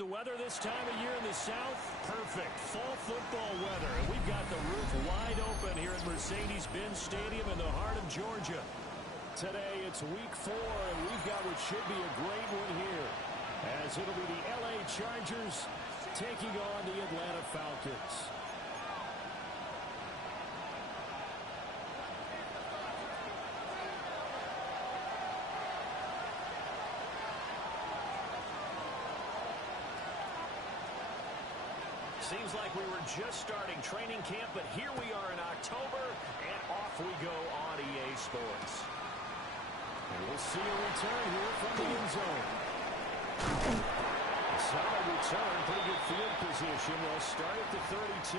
The weather this time of year in the South, perfect. Fall football weather. And we've got the roof wide open here at Mercedes-Benz Stadium in the heart of Georgia. Today it's week 4, and we've got what should be a great one here, as it'll be the LA Chargers taking on the Atlanta Falcons. Seems like we were just starting training camp, but here we are in October, and off we go on EA Sports. And we'll see a return here from the end zone. A solid return, pretty good field position. They'll start at the 32.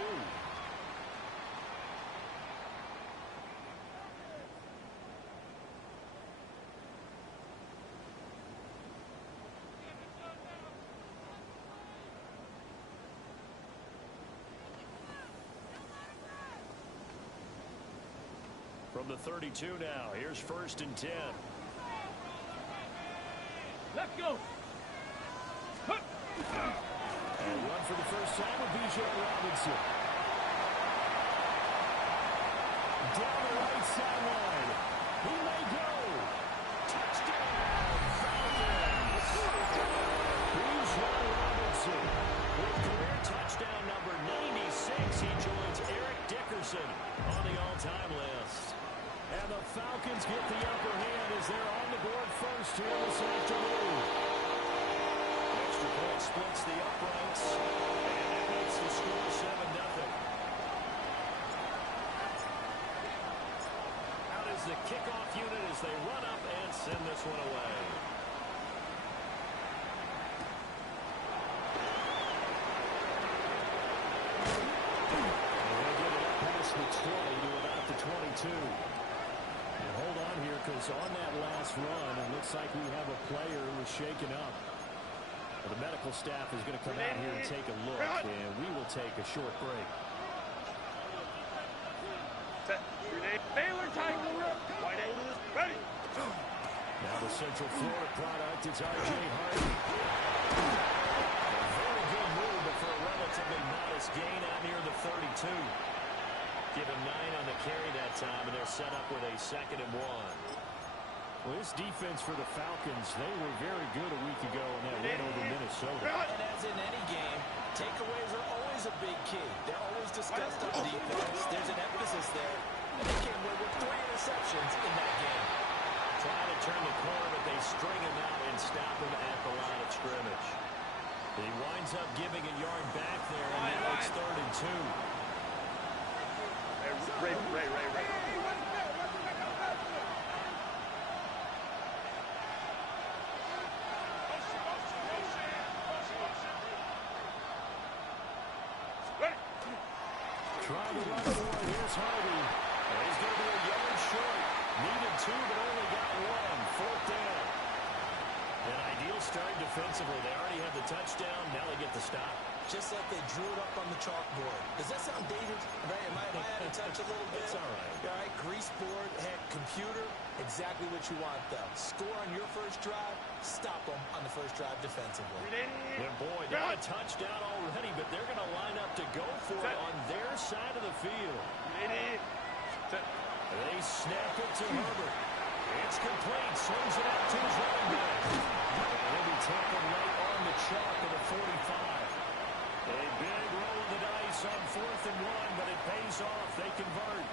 From the 32 now, here's 1st and 10. Let's go. And run for the first time with B.J. Robinson. Down the right sideline. He may go. Touchdown, Falcons. B.J. Robinson with career touchdown number 96. He joins Eric Dickerson on the all-time list. And the Falcons get the upper hand as they're on the board first here this afternoon. Extra point splits the uprights, and that makes the score 7-0. Out is the kickoff unit as they run up and send this one away. And they get it up past the 20 to about the 22. Hold on here, because on that last run, it looks like we have a player who was shaken up. The medical staff is going to come out here and take a look, and we will take a short break. Baylor time. Ready. Now the Central Florida product, it's R.J. Hardy. A very good move, but for a relatively modest gain out near the 32. Give him 9 on the carry that time, and they're set up with a 2nd and 1. Well, this defense for the Falcons, they were very good a week ago in that win over Minnesota. And as in any game, takeaways are always a big key. They're always discussed on defense. There's an emphasis there. And they came away with 3 interceptions in that game. Trying to turn the corner, but they string him out and stop him at the line of scrimmage. He winds up giving a yard back there, and now it's 3rd and 2. Ray. Trying to run for it. Here's Hardy. And he's going to be a yard short. Needed 2, but only got 1. 4th down. An ideal start defensively. They already have the touchdown. Now they get the stop. Just like they drew it up on the chalkboard. Does that sound dated? Right? Am I out of touch a little bit? It's all right. All right, grease board, heck, computer, exactly what you want, though. Score on your first drive, stop them on the first drive defensively. And boy, not a touchdown already, but they're going to line up to go for it on their side of the field. They snap it to Herbert. It's complete. Swings it out to his running back. He'll be tackled right on the chalk of the 45. A big roll of the dice on 4th and 1, but it pays off. They convert.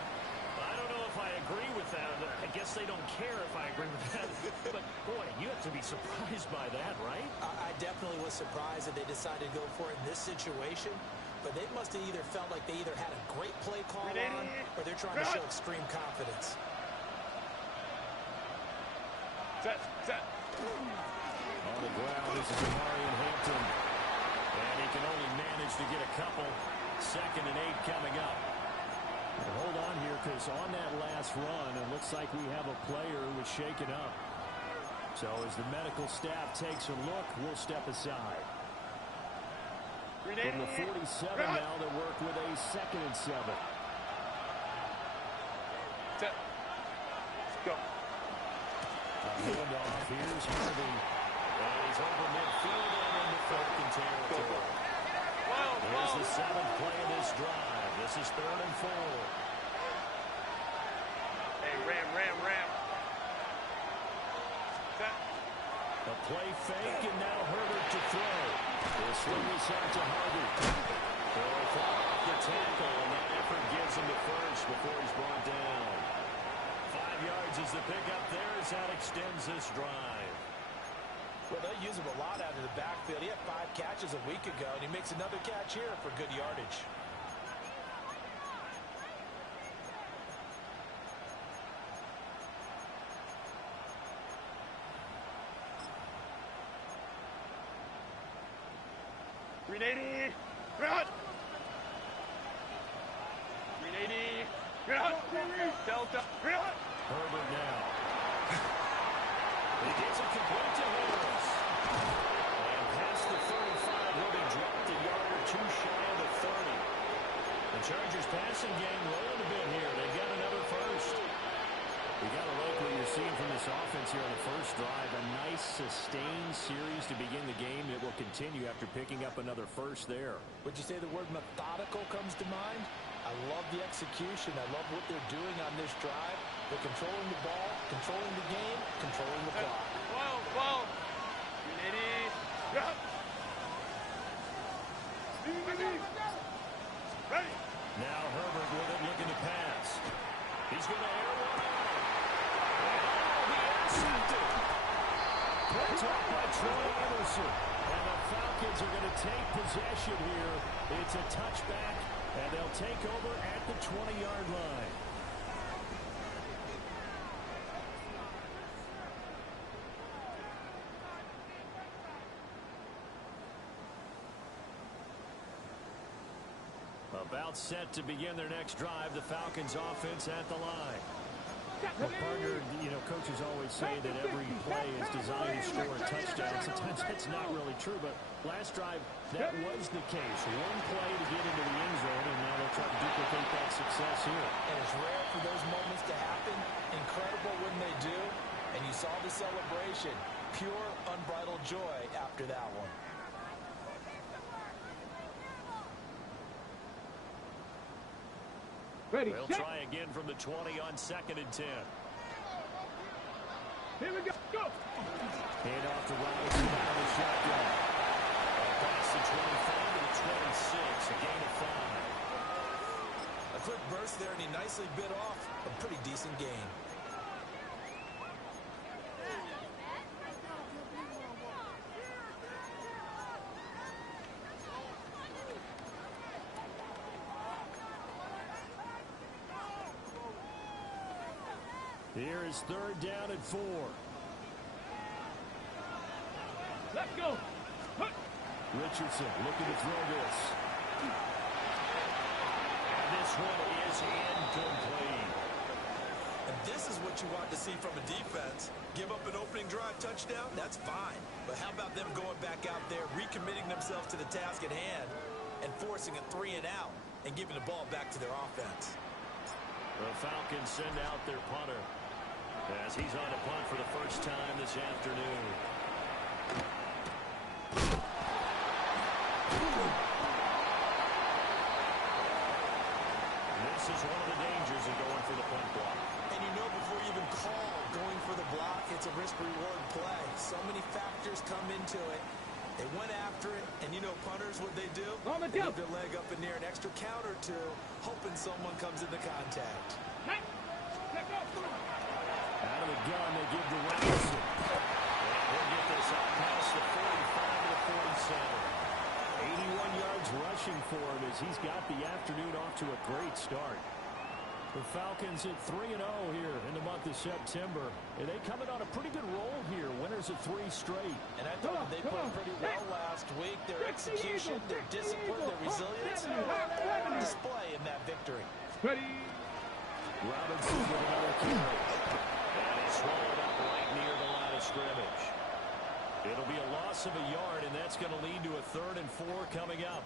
I don't know if I agree with that. I guess they don't care if I agree with that. But, boy, you have to be surprised by that, right? I definitely was surprised that they decided to go for it in this situation. But they must have either felt like they either had a great play call on, or they're trying to show extreme confidence. Set. On the ground, this is Amarian Hampton. And he can only manage to get a couple. 2nd and 8 coming up. Well, hold on here, because on that last run, it looks like we have a player who was shaken up. So as the medical staff takes a look, we'll step aside. From the 47 now, they work with a 2nd and 7. Set. Let's go. Handoff. Here's Harvey. And he's over midfield and into Falcon territory. Here's the 7th play of this drive. This is 3rd and 4. Hey, ram. Set. A play fake, and now Herbert to throw. He'll swing this out to Harvey. He'll fall off the tackle, and that effort gives him to first before he's brought down. 5 yards is the pickup there as that extends this drive. Well, they use him a lot out of the backfield. He had 5 catches a week ago, and he makes another catch here for good yardage. $380. Run. $380. Run. Delta. Run. Herbert now. He gets it complete to Harris. And past the 35, he'll be dropped a yard or 2 shy of the 30. The Chargers passing game rolling a bit here. They've got another first. You got to like what you're seeing from this offense here on the first drive. A nice sustained series to begin the game that will continue after picking up another first there. Would you say the word methodical comes to mind? I love the execution. I love what they're doing on this drive. They're controlling the ball, controlling the game, controlling the clock. 12. $380. Run. Ready. Now Herbert with it, looking to pass. He's going to air one out. Oh, he intercepted. Picked up by Troy Anderson. And the Falcons are going to take possession here. It's a touchback, and they'll take over at the 20-yard line. About set to begin their next drive, the Falcons offense at the line. Well, partner, coaches always say that every play is designed to score a touchdown. Sometimes that's not really true, but last drive, that was the case. One play to get into the end zone, and now they'll try to duplicate that success here. And it's rare for those moments to happen. Incredible when they do. And you saw the celebration. Pure, unbridled joy after that one. Ready. They'll try again from the 20 on 2nd and 10. Here we go. Go. Hand off to Robinson out of the shotgun. Past the 25 to the 26, a gain of 5. A quick burst there, and he nicely bit off a pretty decent gain. Here is 3rd down and 4. Let's go. Richardson looking to throw this. And this one is incomplete. And this is what you want to see from a defense. Give up an opening drive touchdown, that's fine. But how about them going back out there, recommitting themselves to the task at hand, and forcing a 3 and out, and giving the ball back to their offense. The Falcons send out their punter as he's on a punt for the first time this afternoon. This is one of the dangers of going for the punt block. And you know before you even call going for the block, it's a risk-reward play. So many factors come into it. They went after it, and you know punters, what they do? They leave their leg up in near an extra count or two, hoping someone comes into contact. Out of the gun, they give to Robinson. And he'll get this out past the 45 to the 47. 81 yards rushing for him as he's got the afternoon off to a great start. The Falcons at 3-0 here in the month of September. And they come in on a pretty good roll here. Winners of 3 straight. And I thought they played pretty well last week. Their execution, their discipline, their resilience, on display in that victory. Robinson with another carry. And he's swallowed up right near the line of scrimmage. It'll be a loss of a yard, and that's going to lead to a 3rd and 4 coming up.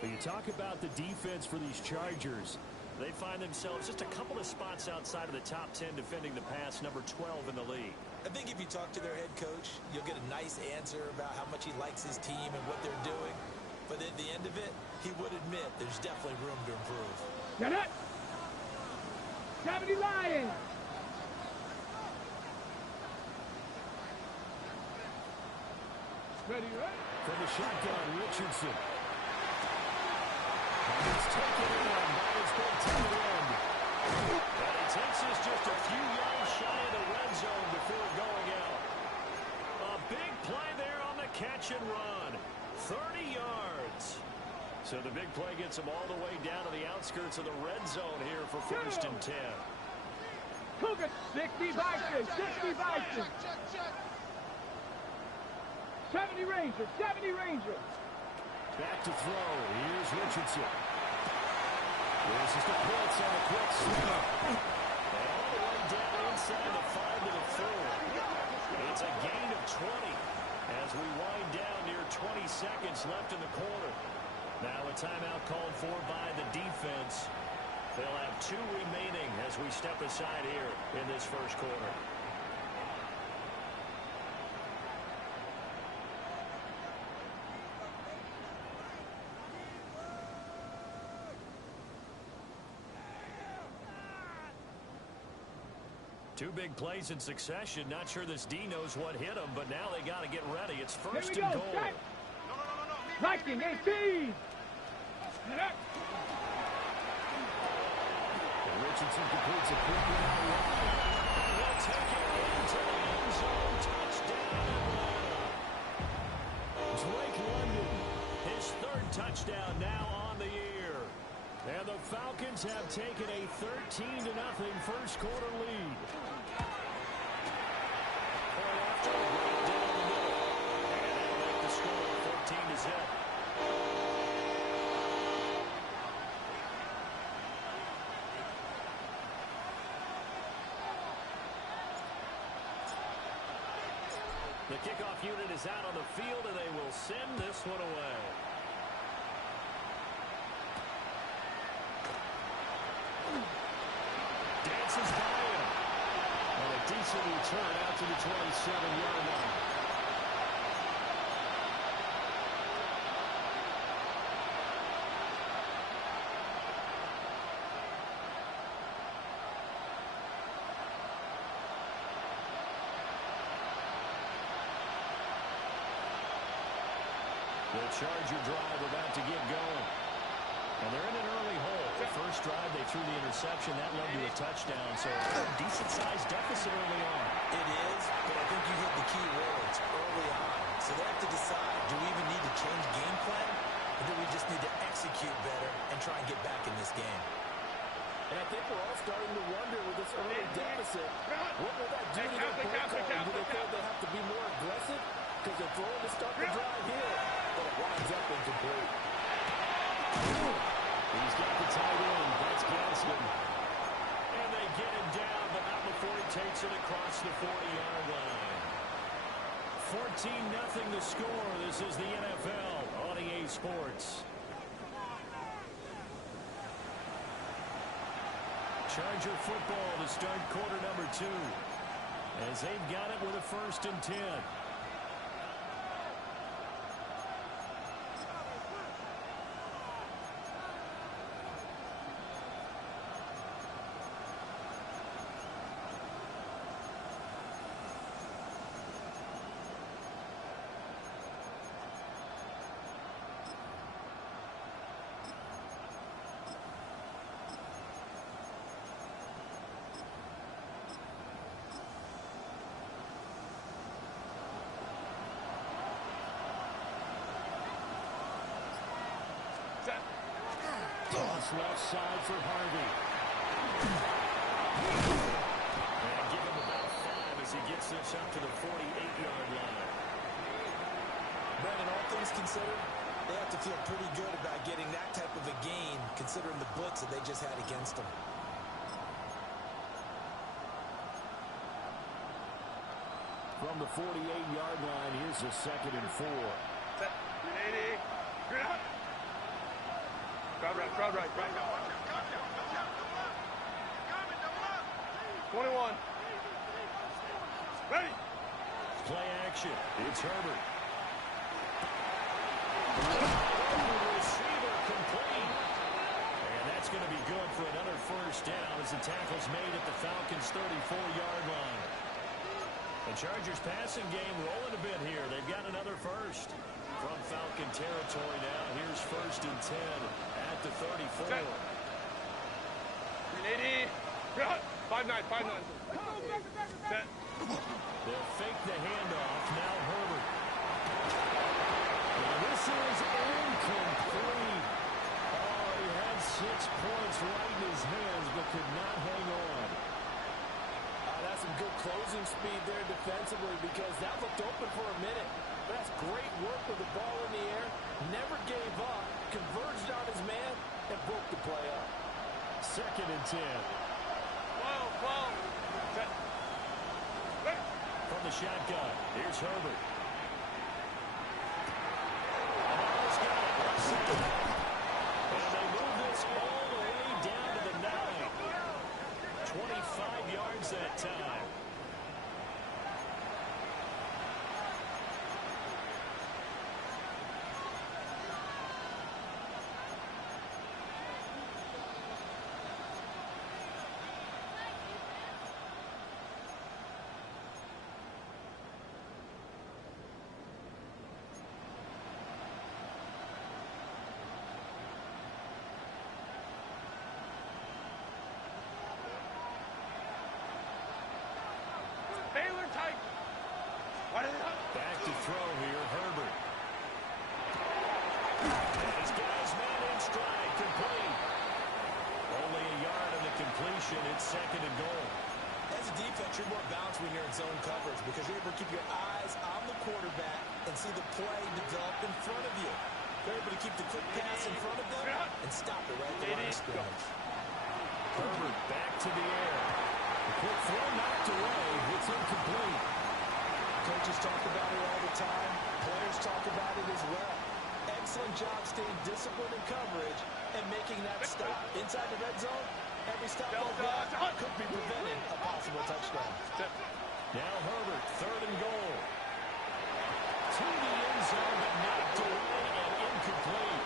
But you talk about the defense for these Chargers. They find themselves just a couple of spots outside of the top 10 defending the pass, number 12 in the league. I think if you talk to their head coach, you'll get a nice answer about how much he likes his team and what they're doing. But at the end of it, he would admit there's definitely room to improve. Get it! 70 Lions! Ready, right? From the shotgun, Richardson. And it's taken in by his big tight end. And he takes us just a few yards shy of the red zone before going out. A big play there on the catch and run. 30 yards. So the big play gets him all the way down to the outskirts of the red zone here for first and 10. Cougars, 60 Vikings, 60 Vikings. 70 Rangers, 70 Rangers. Back to throw. Here's Richardson. This is the blitz on the quick snap. And all the way down inside the 5 to the 4. It's a gain of 20 as we wind down near 20 seconds left in the quarter. Now a timeout called for by the defense. They'll have 2 remaining as we step aside here in this first quarter. Two big plays in succession. Not sure this D knows what hit him, but now they got to get ready. It's first and goal. Viking 18. Richardson completes a quick one out wide. He'll take it into the end zone. Touchdown, Atlanta. Drake London, his 3rd touchdown now on the year. And the Falcons have taken a 13-0 first quarter lead. Point after, right down the middle. And that'll make the score 14-0. The kickoff unit is out on the field, and they will send this one away. Dances by him. And a decent return out to the 27-yard line. The Charger drive about to get going. And they're in an early hole. The first drive, they threw the interception. That led to a touchdown. So a decent-sized deficit early on. It is, but I think you hit the key words early on. So they have to decide, do we even need to change game plan? Or do we just need to execute better and try and get back in this game? And I think we're all starting to wonder with this early deficit, what will that do to their play calling? Do they feel they have to be more aggressive? Because they're throwing to start the drive here, but it winds up incomplete. He's got the tight end. That's Gaskin. And they get him down, but not before he takes it across the 40-yard line. 14-0 the score. This is the NFL on EA Sports. Charger football to start quarter number 2. As they've got it with a 1st and 10. Toss left side for Harvey. And give him about 5 as he gets this up to the 48-yard line. Brandon, all things considered, they have to feel pretty good about getting that type of a gain, considering the blitz that they just had against them. From the 48-yard line, here's a 2nd and 4. Set. 380. Crowd right. 21. Ready. Play action. It's Herbert. Receiver complete. And that's going to be good for another first down as the tackle's made at the Falcons' 34-yard line. The Chargers passing game rolling a bit here. They've got another first. From Falcon territory now, here's 1st and 10 at the 34. Set. 380. 5-9, 5-9. Set. They'll fake the handoff. Now Herbert. And this is incomplete. Oh, he had 6 points right in his hands, but could not hang on. That's some good closing speed there defensively because that looked open for a minute. But that's great work with the ball in the air. Never gave up, converged on his man, and broke the play up. 2nd and 10. 12. Set. Ready. From the shotgun, here's Herbert. And they move this all the way down to the 9. 25 yards that time. Baylor tight. Back to throw here, Herbert. His guy's man in stride, complete. Only a yard on the completion. It's 2nd and goal. As a defense, you're more balanced when you're in zone coverage because you're able to keep your eyes on the quarterback and see the play develop in front of you. You're able to keep the quick pass in front of them and stop it right at the line of scrimmage. Herbert back to the air. The quick throw knocked away. It's incomplete. Coaches talk about it all the time. Players talk about it as well. Excellent job staying disciplined in coverage and making that stop. Inside the red zone, every stop like that could be preventing a possible touchdown. Now Herbert, 3rd and goal. To the end zone, but knocked away and incomplete.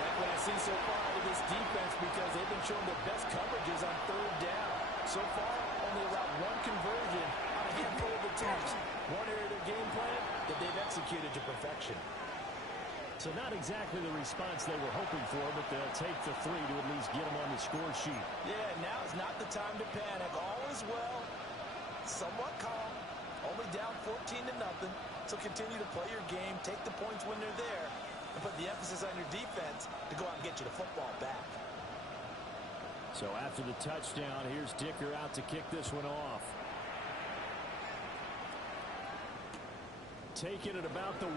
Like what I see so far out of this defense because they've been showing their best coverages on 3rd down. So far, only allowed 1 conversion on a handful of attempts. One area of their game plan that they've executed to perfection. So not exactly the response they were hoping for, but they'll take the 3 to at least get them on the score sheet. Yeah, now is not the time to panic. All is well. Somewhat calm. Only down 14-0. So continue to play your game, take the points when they're there, and put the emphasis on your defense to go out and get you the football back. So after the touchdown, here's Dicker out to kick this one off. Taking it about the 1.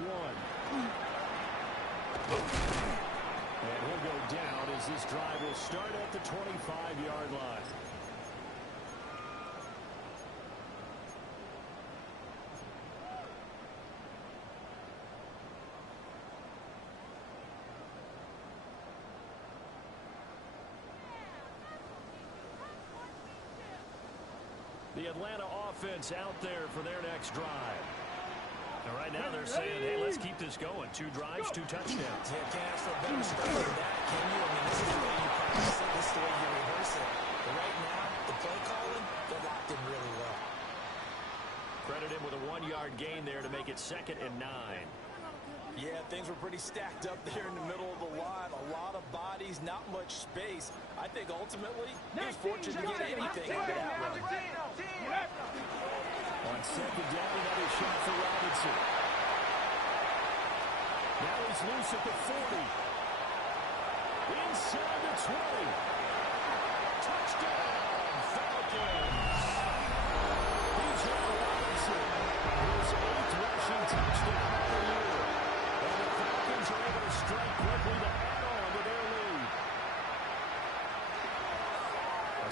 And he'll go down as this drive will start at the 25-yard line. The Atlanta offense out there for their next drive. And right now they're saying, hey, let's keep this going. 2 drives, 2 touchdowns. Yeah, can't ask for a better start than that, can you? I mean, this is the way you practice it. This is the way you rehearse it. But right now, the play calling, they're locked in really well. Credit him with a 1-yard gain there to make it 2nd and 9. Yeah, things were pretty stacked up there in the middle of the line. A lot of bodies, not much space. I think ultimately he was fortunate to get anything into that run. On 2nd down, another shot for Robinson. Now he's loose at the 40. Inside the 20. Touchdown, Falcons. Robinson, his 8th rushing touchdown of the year. And the Falcons are able to strike quickly to add on to their lead.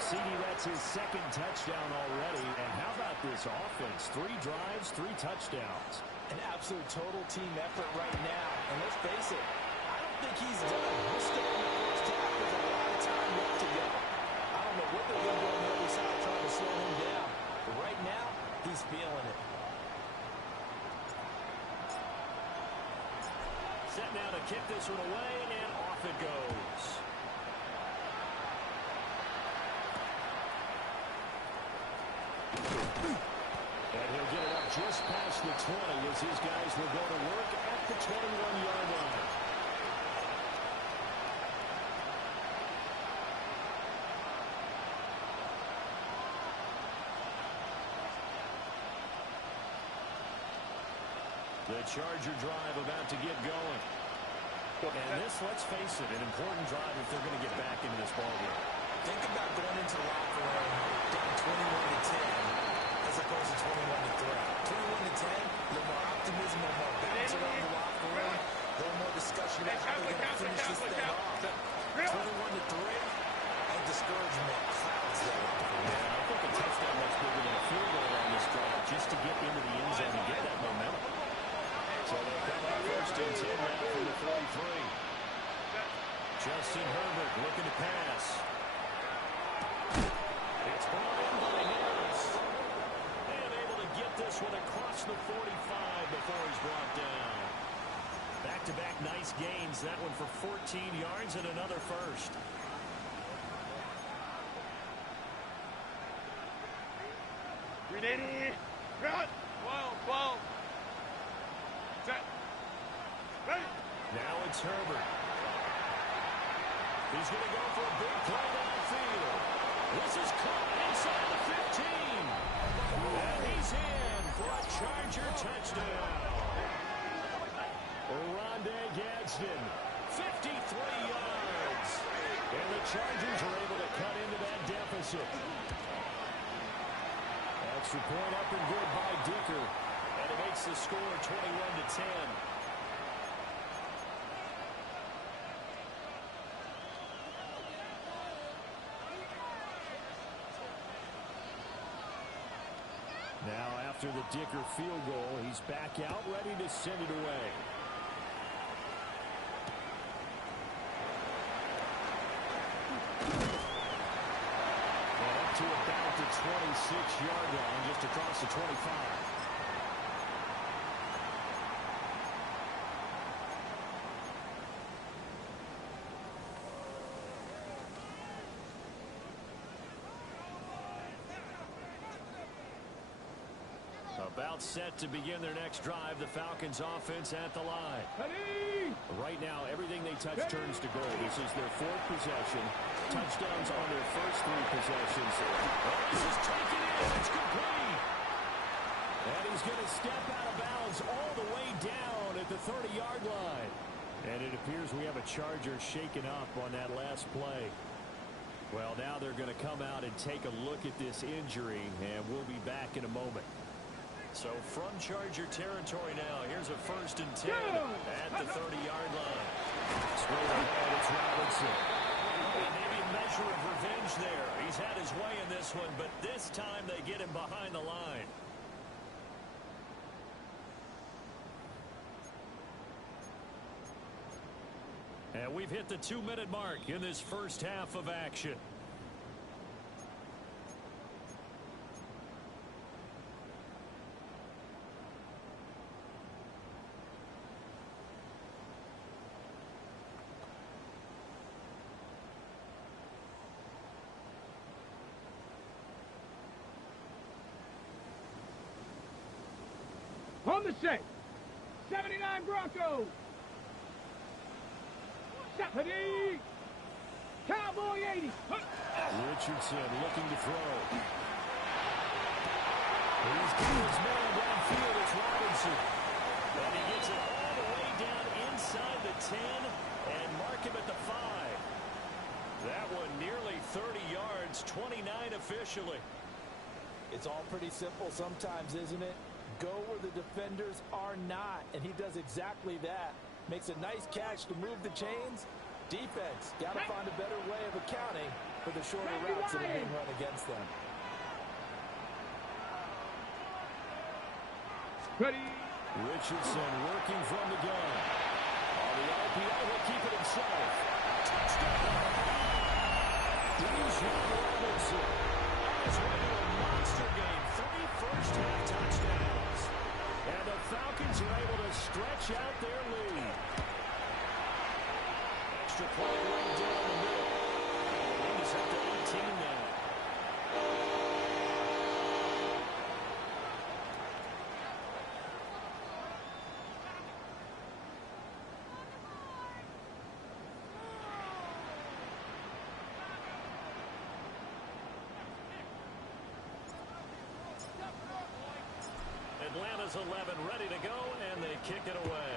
CD, that's his 2nd touchdown already. And how about this offense? 3 drives, 3 touchdowns. An absolute total team effort right now. And let's face it, I don't think he's done. We're still in the first half. There's a lot of time left to go. I don't know what they're going to do on the other side trying to slow set now to kick this one away, and off it goes. And he'll get it up just past the 20 as his guys will go to work at the 21-yard line. The Charger drive about to get going. And this, let's face it, an important drive if they're going to get back into this ballgame. Think about going into the locker room down 21-10 as opposed to 21-3. 21-10, a little more optimism, a little more bounce around the locker room, a little more discussion about how they're going to finish this thing off. 21-3, and discouragement clouds that locker room. Yeah, I think a touchdown much bigger than a field goal on this drive just to get into the end zone and get that momentum. So they'll come up first and 10 now from the 43. Justin Herbert looking to pass. It's brought in by Harris. And able to get this one across the 45 before he's brought down. Back-to-back nice gains. That one for 14 yards and another first. Ready, run, 12. Set. Ready. Now it's Herbert. He's going to go for a big play downfield. This is caught inside the 15. And he's in for a Charger touchdown. Rondé Gadsden, 53 yards. And the Chargers are able to cut into that deficit. Extra point up and good by Dicker. And it makes the score 21-10. Now after the Dicker field goal, he's back out ready to send it away. And up to about the 26-yard line, just across the 25. About set to begin their next drive. The Falcons offense at the line. Ready. Right now, everything they touch turns to gold. This is their fourth possession. Touchdowns on their first three possessions. This is taken in. It's complete. And he's going to step out of bounds all the way down at the 30-yard line. And it appears we have a Charger shaken up on that last play. Well, now they're going to come out and take a look at this injury, and we'll be back in a moment. So from Charger territory now, here's a 1st and 10 at the 30-yard line. Straight ahead, it's Robinson. And maybe a measure of revenge there. He's had his way in this one, but this time they get him behind the line. And we've hit the 2-minute mark in this first half of action. On the set. 79 Broncos. Ready. Cowboy 80. Richardson looking to throw. He's got his man downfield. It's Robinson. And he gets it all the way down inside the 10 and mark him at the 5. That one nearly 30 yards, 29 officially. It's all pretty simple sometimes, isn't it? Go where the defenders are not, and he does exactly that. Makes a nice catch to move the chains. Defense, got to find a better way of accounting for the shorter routes that are being run against them. Ready. Richardson working from the gun. On the RPO, he'll keep it himself. Touchdown! Robinson on his way to a monster game. 3 first-half touchdowns. And the Falcons are able to stretch out their lead. extra point right down the middle. The lead is up to 18 now. Atlanta's 11 ready to go, and they kick it away.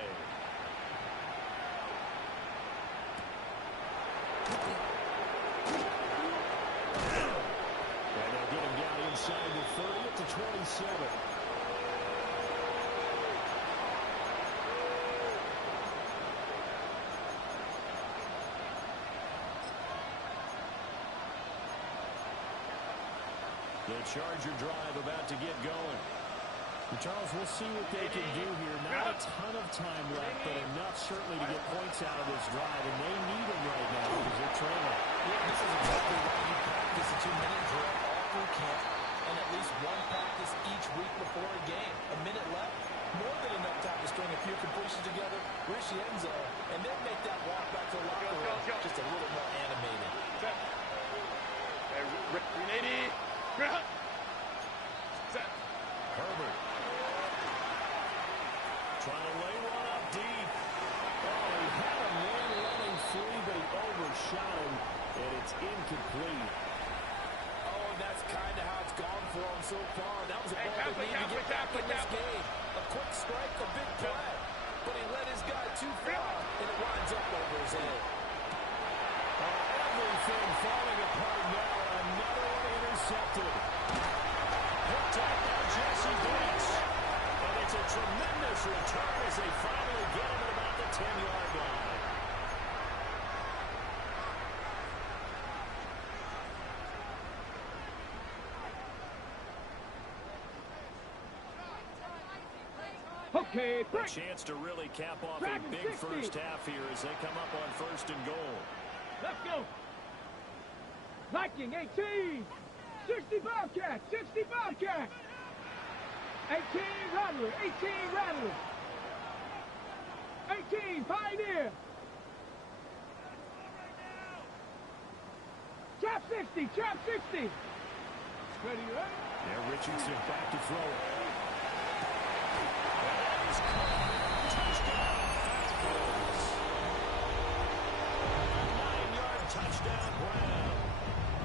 And they'll get him down inside the 30 to 27. The Charger drive about to get going. Charles, we'll see what they can do here. Not a ton of time left, but enough certainly to get points out of this drive, and they need them right now because they're trailing. Yeah, this is exactly why you practice a 2-minute drill all through camp and at least one practice each week before a game. A minute left, more than enough time to string a few completions together, reach the end zone, and then make that walk back to the locker room just a little more animated. Herbert. Trying to lay one up deep. Oh, he had a man running free, but he overshot him, and it's incomplete. Oh, and that's kind of how it's gone for him so far. That was a ball they need to get back in this game. A quick strike, a big play. But he let his guy too far, and it winds up over his head. Everything falling apart now. Another one intercepted. Hooked up by Jesse Bates. And it's a tremendous return as they finally get him at about the 10-yard line. Okay, A break. chance to really cap off a Dragon big 60. first half here as they come up on 1st and goal. Let's go. Viking 18. 60 Bobcat. 60 Bobcat. 18 Rattler. 18 Rattler. 18 Pioneer. Trap 60. Trap 60. Ready, right? Yeah, Richardson back to throw it. That is caught. Touchdown, Falcons. 9-yard touchdown, Brown.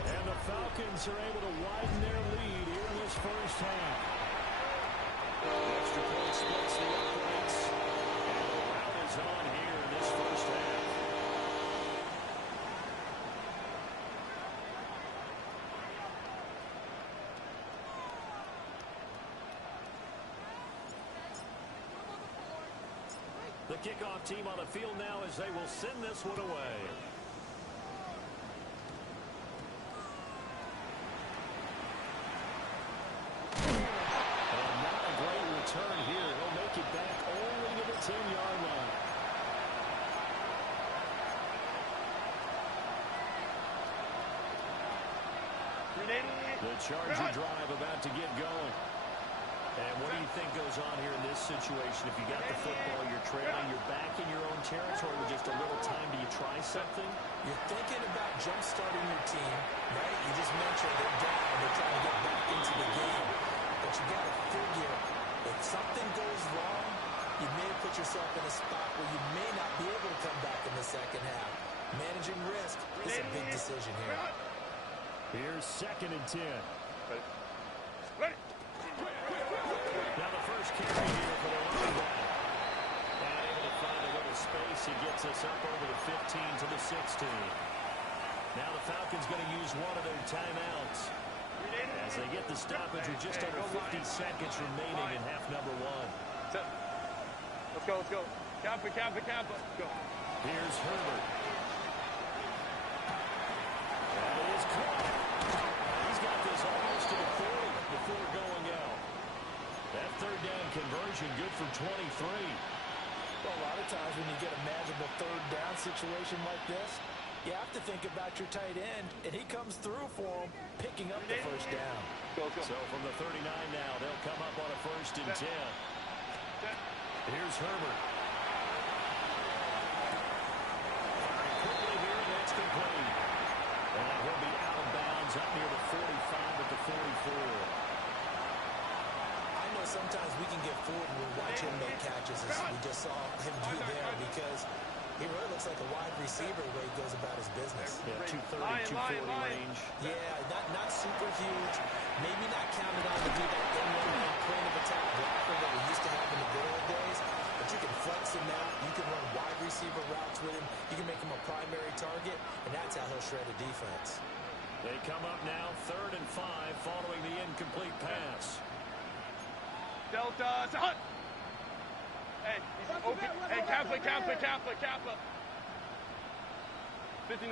And the Falcons are able to widen their lead here in this first half. Extra point splits the uprights. And the rout is on here in this first half. The kickoff team on the field now as they will send this one away. And not a great return here. He'll make it back only to the 10-yard line. The Charger drive about to get going. And what do you think goes on here in this situation? If you got the football, you're trailing, you're back in your own territory with just a little time. Do you try something? You're thinking about jump-starting your team, right? You just mentioned they're down. They're trying to get back into the game. But you got to figure, if something goes wrong, you may put yourself in a spot where you may not be able to come back in the second half. Managing risk is a big decision here. Here's 2nd and 10. Now the first carry here for the running back. And able to find a little space. He gets us up over the 15 to the 16. Now the Falcons going to use one of their timeouts as they get the stoppage with just over 50 seconds remaining in half number 1. Let's go, let's go. Camper, camper, camper. Go. Here's Herbert. That is caught. He's got this almost to the 40 before going out. That 3rd down conversion good for 23. Well, a lot of times when you get a magical 3rd down situation like this, you have to think about your tight end, and he comes through for him, picking up the 1st down. So from the 39 now, they'll come up on a 1st and 10. Here's Herbert. Firing quickly complete. And he'll be out of bounds up near the 45 at the 44. I know sometimes we can get fooled when we watch him make catches, as we just saw him do there, because he really looks like a wide receiver the way he goes about his business. Yeah, 230, 240 range. Yeah, not super huge. Maybe not counted on to be that in-one point of attack blocker that we used to have in the good old days. But you can flex him out. You can run wide receiver routes with him. You can make him a primary target, and that's how he'll shred a defense. They come up now, 3rd and 5, following the incomplete pass. Delta, hut. Hey, he's open. Hey, Kappa. 59.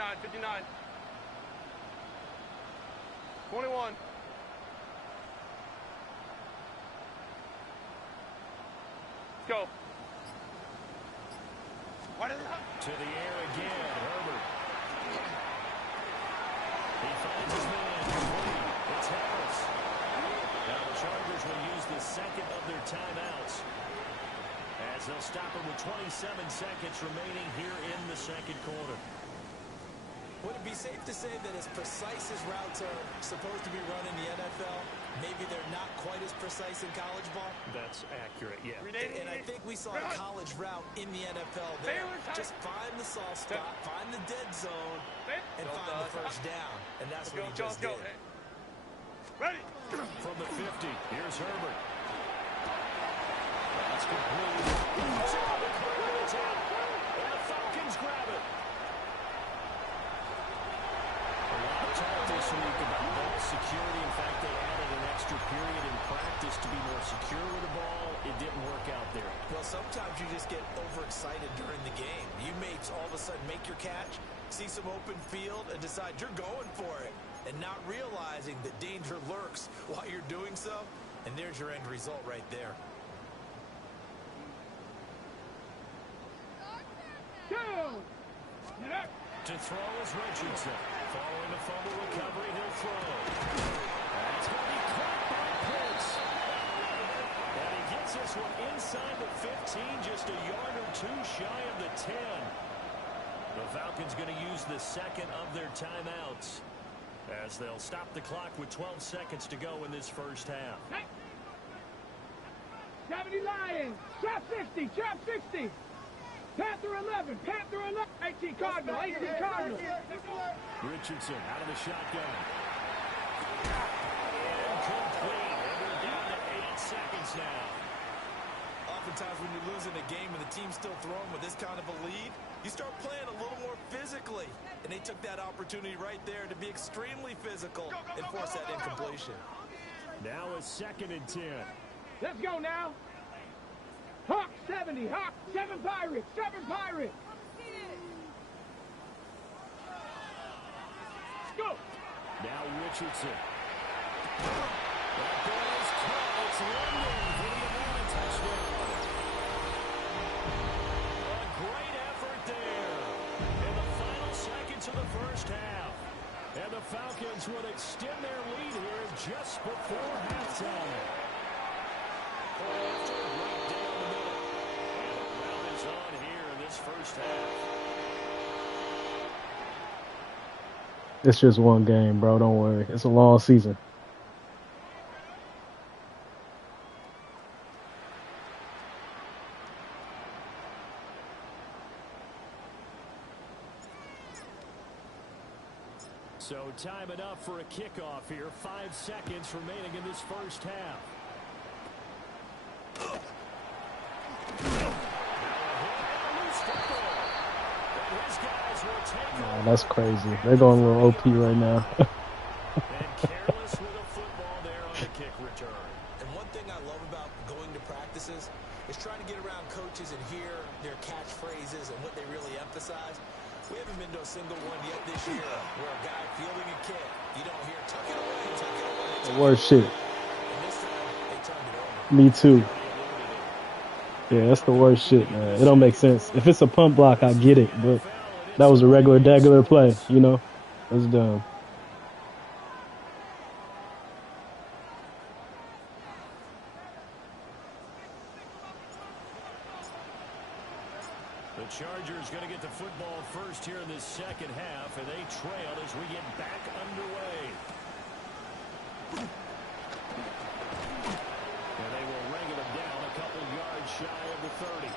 21. Let's go. What is it? To the air again, Herbert. He finds his man, complete. It's Harris. Now the Chargers will use the second of their timeouts, as they'll stop him with 27 seconds remaining here in the second quarter. Would it be safe to say that as precise as routes are supposed to be run in the NFL, maybe they're not quite as precise in college ball? That's accurate, yeah. And I think we saw a college route in the NFL there. Just find the soft spot, find the dead zone, and find the first down. And that's what he just did. Ready? From the 50, here's Herbert. That's complete. And the Falcons grab it. A lot of talk this week about ball security. In fact, they added an extra period in practice to be more secure with the ball. It didn't work out there. Well, sometimes you just get overexcited during the game. You may all of a sudden make your catch, see some open field, and decide you're going for it, and not realizing that danger lurks while you're doing so. And there's your end result right there. To throw is Richardson. Following the fumble recovery, he'll throw. That's going to be caught by Pitts. And he gets this one inside the 15, just a yard or two shy of the 10. The Falcons going to use the second of their timeouts, as they'll stop the clock with 12 seconds to go in this first half. 70 Lions, trap 60, trap 60. Panther 11, 18 Cardinal. Richardson out of the shotgun. Incomplete. And we're down to 8 seconds now. Oftentimes when you're losing a game and the team's still throwing with this kind of a lead, you start playing a little more physically. And they took that opportunity right there to be extremely physical and force that incompletion. Now a 2nd and 10. Let's go now. Hawk 70, Hawk 7 Pirates, 7 Pirates. Go. Now Richardson. That ball is caught. It's London for the Atlanta touchdown. A great effort there in the final seconds of the first half. And the Falcons would extend their lead here just before halftime. After a great day on the middle. And the round is on here in this first half. It's just one game, bro. Don't worry. It's a long season. So time enough for a kickoff here. 5 seconds remaining in this first half. Nah, that's crazy. They're going a little OP right now. And careless with a football there on the kick return. And one thing I love about going to practices is trying to get around coaches and hear their catchphrases and what they really emphasize. We haven't been to a single one yet this year where a guy fielding a kick, you don't hear tuck it away, tuck it away. The worst shit. And this time, they turned it over. Me too. Yeah, that's the worst shit, man. It don't make sense. If it's a pump block, I get it, but that was a regular play, you know? That's dumb. The The Chargers going to get the football first here in this second half, and they trail as we get back underway. And they will wrangle it down a couple yards shy of the 30.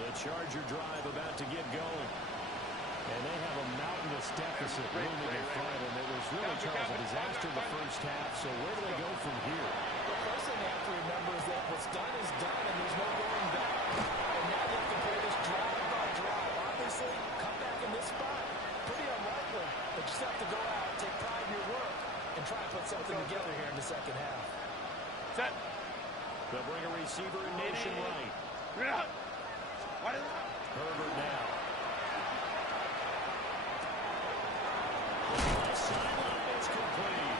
The Charger drive about to get going. And they have a mountainous deficit looming in front of them. It was really, Charles, a disaster in the first half, so where do they go from here? The first thing they have to remember is that what's done is done, and there's no going back. And now they have to play this drive by drive. Obviously, come back in this spot, pretty unlikely. But you just have to go out, take pride in your work, and try and put something together here in the second half. Set. They'll bring a receiver in motion right. Herbert now. Sideline is complete.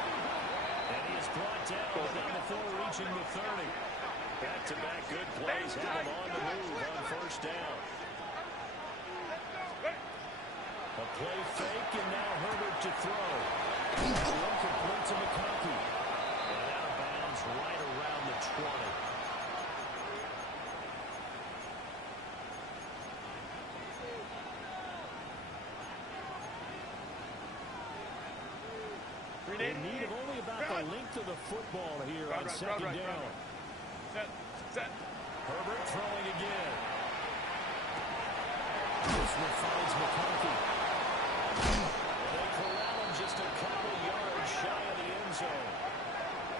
And he is brought down, but not before reaching the 30. Back-to-back good plays have him on the move on first down. A play fake, and now Herbert to throw. One complete to McConkey. And out of bounds right around the 20. In need of only about the length of the football here on second down. Set. Herbert throwing again. This one finds McConkey. They corral him just a couple yards shy of the end zone.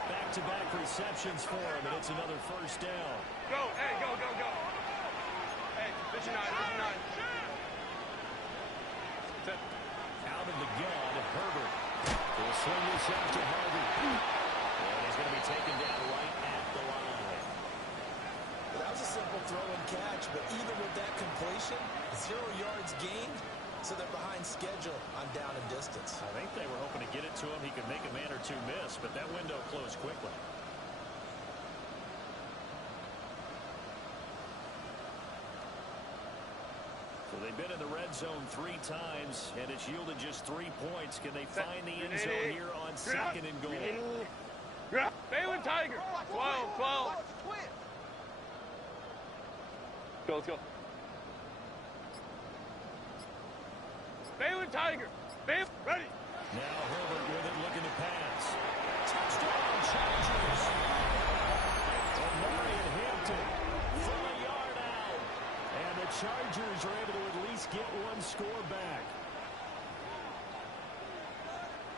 Back-to-back receptions for him, and it's another first down. Go. Hey, go. Hey, vision 9. Set. Out of the gun, Herbert. He'll swing this out to Harvey. And he's going to be taken down right at the line. Well, that was a simple throw and catch, but even with that completion, 0 yards gained, so they're behind schedule on down and distance. I think they were hoping to get it to him. He could make a man or two miss, but that window closed quickly. So they've been in the red zone 3 times, and it's yielded just 3 points. Can they find the end zone here on second and goal? Baylor Tiger. 12. Let's go. Baylor Tiger. Baylor, ready. Now Herbert with it, looking to pass. Touchdown, Chargers. And Marion Hampton from a yard out. And the Chargers are able to at least get one score back.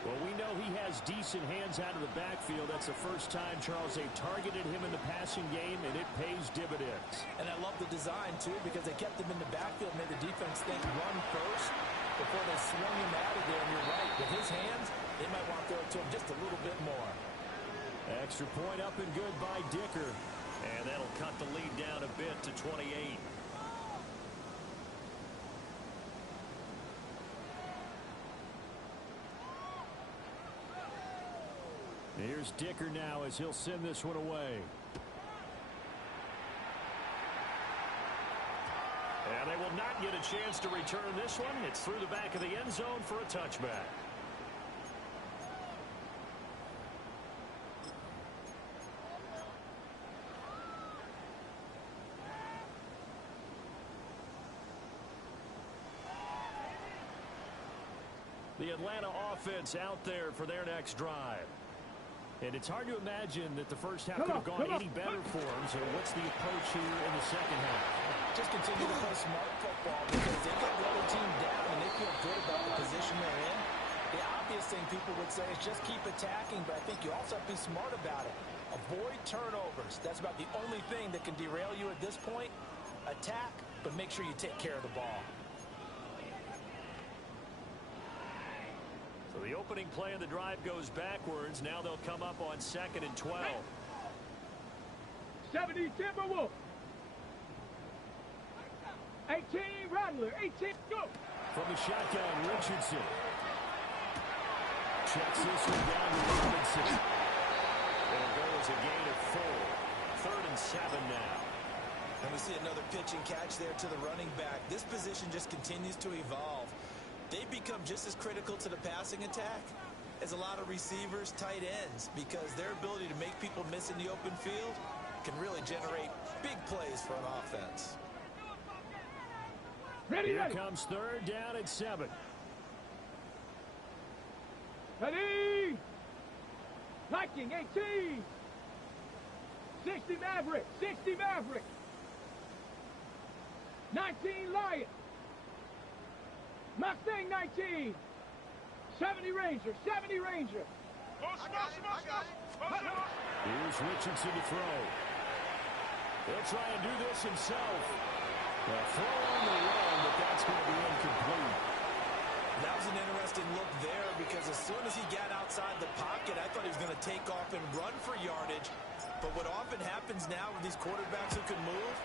Well, we know he has decent hands out of the backfield. That's the first time, Charles, they've targeted him in the passing game, and it pays dividends. And I love the design, too, because they kept him in the backfield, made the defense think run first before they swung him out of there. And you're right, with his hands, they might want to throw it to him just a little bit more. Extra point up and good by Dicker. And that'll cut the lead down a bit to 28. Here's Dicker now as he'll send this one away. And they will not get a chance to return this one. It's through the back of the end zone for a touchback. The Atlanta offense out there for their next drive. And it's hard to imagine that the first half could have gone any better for them. So what's the approach here in the second half? Just continue to play smart football because they get the other team down and they feel good about the position they're in. The obvious thing people would say is just keep attacking, but I think you also have to be smart about it. Avoid turnovers. That's about the only thing that can derail you at this point. Attack, but make sure you take care of the ball. So the opening play of the drive goes backwards. Now they'll come up on 2nd and 12. 70 Timberwolves. 18 Rattler. 18 go. From the shotgun, Richardson. Checks this one down to Robinson. It'll go as a gain of 4. 3rd and 7 now. And we see another pitch and catch there to the running back. This position just continues to evolve. They become just as critical to the passing attack is a lot of receivers, tight ends, because their ability to make people miss in the open field can really generate big plays for an offense. Here comes third down and 7. Ready? Viking 18. 60 Maverick. 60 Maverick. 19 Lion. Mustang 19. 70 Ranger. 70 Ranger. Here's Richardson to throw. He'll try and do this himself. A throw on the run, but that's going to be incomplete. That was an interesting look there because as soon as he got outside the pocket, I thought he was going to take off and run for yardage. But what often happens now with these quarterbacks who can move,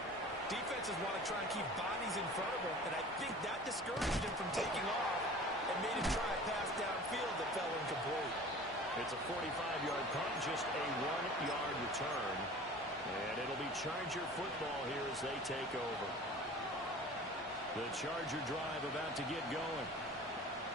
defenses want to try and keep bodies in front of him, and I think that discouraged him from taking off and made him try a pass downfield that fell incomplete. It's a 45-yard punt, just a 1-yard return. And it'll be Charger football here as they take over. The Charger drive about to get going.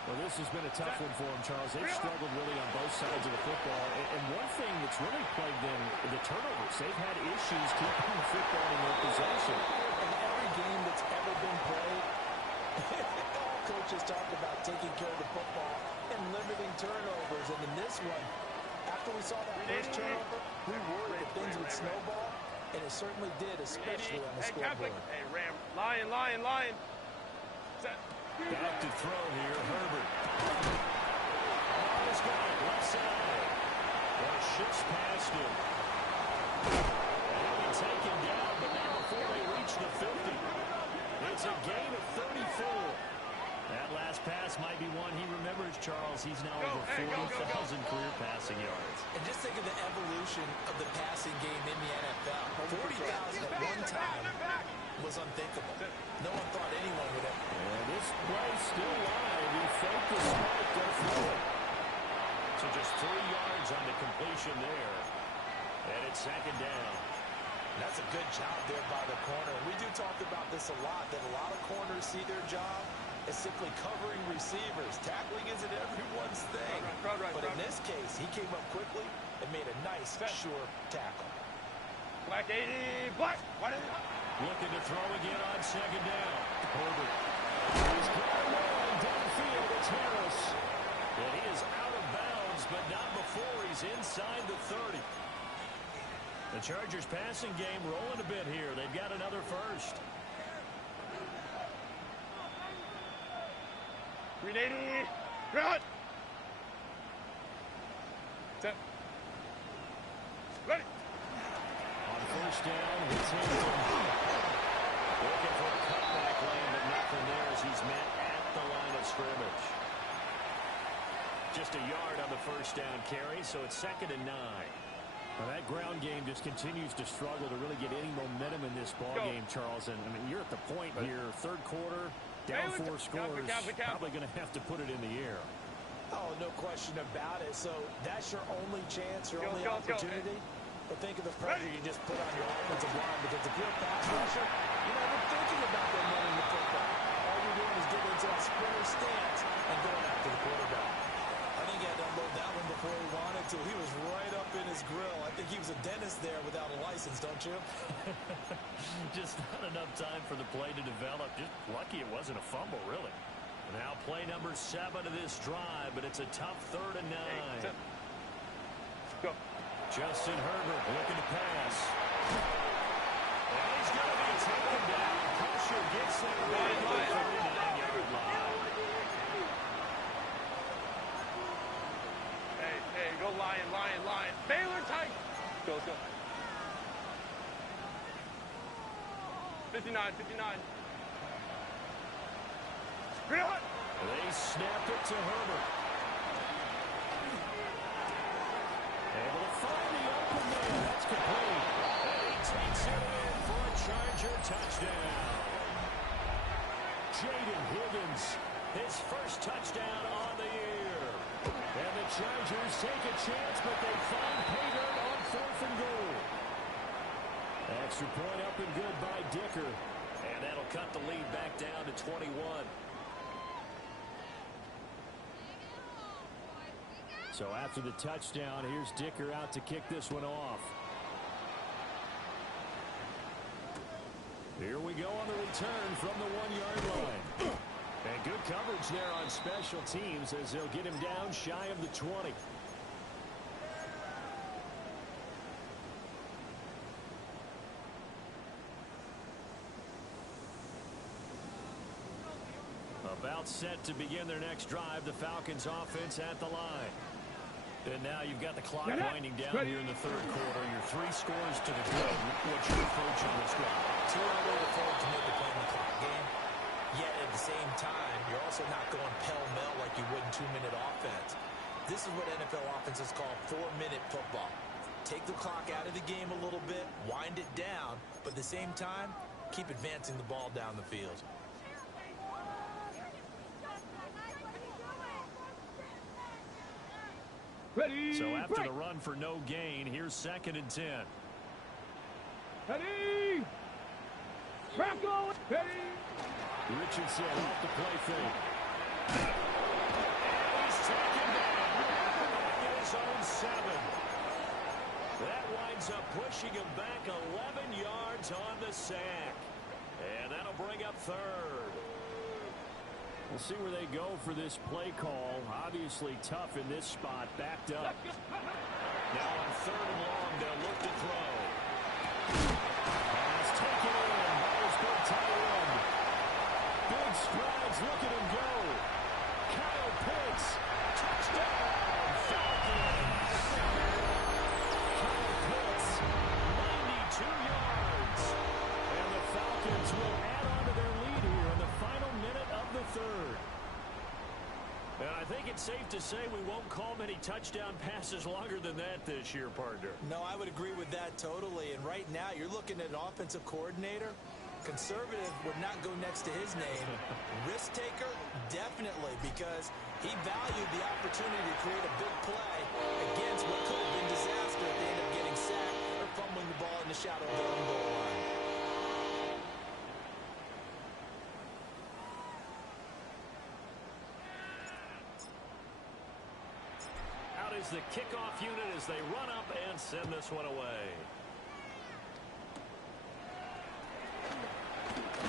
Well, this has been a tough one for them, Charles. They've struggled really on both sides of the football. And one thing that's really plagued them, the turnovers. They've had issues keeping the football in their possession. In every game that's ever been played, all coaches talk about taking care of the football and limiting turnovers. And in this one, after we saw that first turnover, we worried that things would snowball, and it certainly did, especially on the scoreboard. Hey, Ram. Lion. Set. Back to throw here, Herbert. He's got it, left side. Well, shifts past him. And he'll be taken down, but not before they reach the 50. It's a gain of 34. That last pass might be one he remembers, Charles. He's now over 40,000 career passing yards. And just think of the evolution of the passing game in the NFL. 40,000 at one time was unthinkable. No one thought anyone would ever. And this play's still live. He faked the spike, go through it. So just 3 yards on the completion there. And it's second down. That's a good job there by the corner. We do talk about this a lot, that a lot of corners see their job as simply covering receivers. Tackling isn't everyone's thing. But in this case, he came up quickly and made a nice, sure tackle. Black 80. Black. What is it? Looking to throw again on second down. Herbert. He's got one downfield. It's Harris. And he is out of bounds, but not before he's inside the 30. The Chargers passing game rolling a bit here. They've got another first. 380. Run. Set. Ready. On first down, it's Hinton. Looking for a cutback lane, but nothing there as he's met at the line of scrimmage. Just a yard on the first down carry, so it's 2nd and 9. Well, that ground game just continues to struggle to really get any momentum in this ball game, Charles. And I mean, you're at the point here, third quarter, down 4 scores, probably going to have to put it in the air. Oh, no question about it. So that's your only chance, your only opportunity. But think of the pressure you just put on your offensive line, because if you're a pass rusher, you're not even thinking about them running the football. All you're doing is getting into that sprinter stance and going after the quarterback. I think he had to unload that one before he wanted to. He was right up in his grill. I think he was a dentist there without a license, don't you? Just not enough time for the play to develop. Just lucky it wasn't a fumble, really. Now play number 7 of this drive, but it's a tough 3rd and 9. Go. Justin Herbert looking to pass. And he's going to be taken down. Pressure gets there by the 39-yard line. Hey, go Lion. Baylor tight. Go. 59. They snap it to Herbert. Able to find the open man. That's complete. And he takes it in for a Charger touchdown. Jaden Higgins, his first touchdown on the year. And the Chargers take a chance, but they find pay dirt on 4th and goal. Extra point up and good by Dicker. And that'll cut the lead back down to 21. So after the touchdown, here's Dicker out to kick this one off. Here we go on the return from the 1-yard line. And good coverage there on special teams as they'll get him down shy of the 20. About set to begin their next drive, the Falcons offense at the line. And now you've got the clock winding down here in the third quarter. Your 3 scores to the good. What's your approach on this drive? Too early to forward to make the play in the clock game. Yet at the same time, you're also not going pell-mell like you would in 2-minute offense. This is what NFL offenses call 4-minute football. Take the clock out of the game a little bit, wind it down, but at the same time, keep advancing the ball down the field. Ready, So after break. the run for no gain, here's 2nd and 10. Ready. Track going. Ready. Richardson off the play fake. And he's taken down in his own 7. That winds up pushing him back 11 yards on the sack. And that'll bring up 3rd. We'll see where they go for this play call. Obviously tough in this spot, backed up. Now on 3rd and long, they'll look to throw. Pass taken in by his big tight end. Big strides, look at him go. Kyle Pitts, touchdown, Falcons. Kyle Pitts, 92 yards. And the Falcons will add on to their lead here in the final minute of the 3rd. And I think it's safe to say we won't call many touchdown passes longer than that this year, partner. No, I would agree with that totally. And right now, you're looking at an offensive coordinator. Conservative would not go next to his name. Risk taker, definitely, because he valued the opportunity to create a big play against what could have been disaster if they end up getting sacked or fumbling the ball in the shadow of their own goal line. Out is the kickoff unit as they run up and send this one away.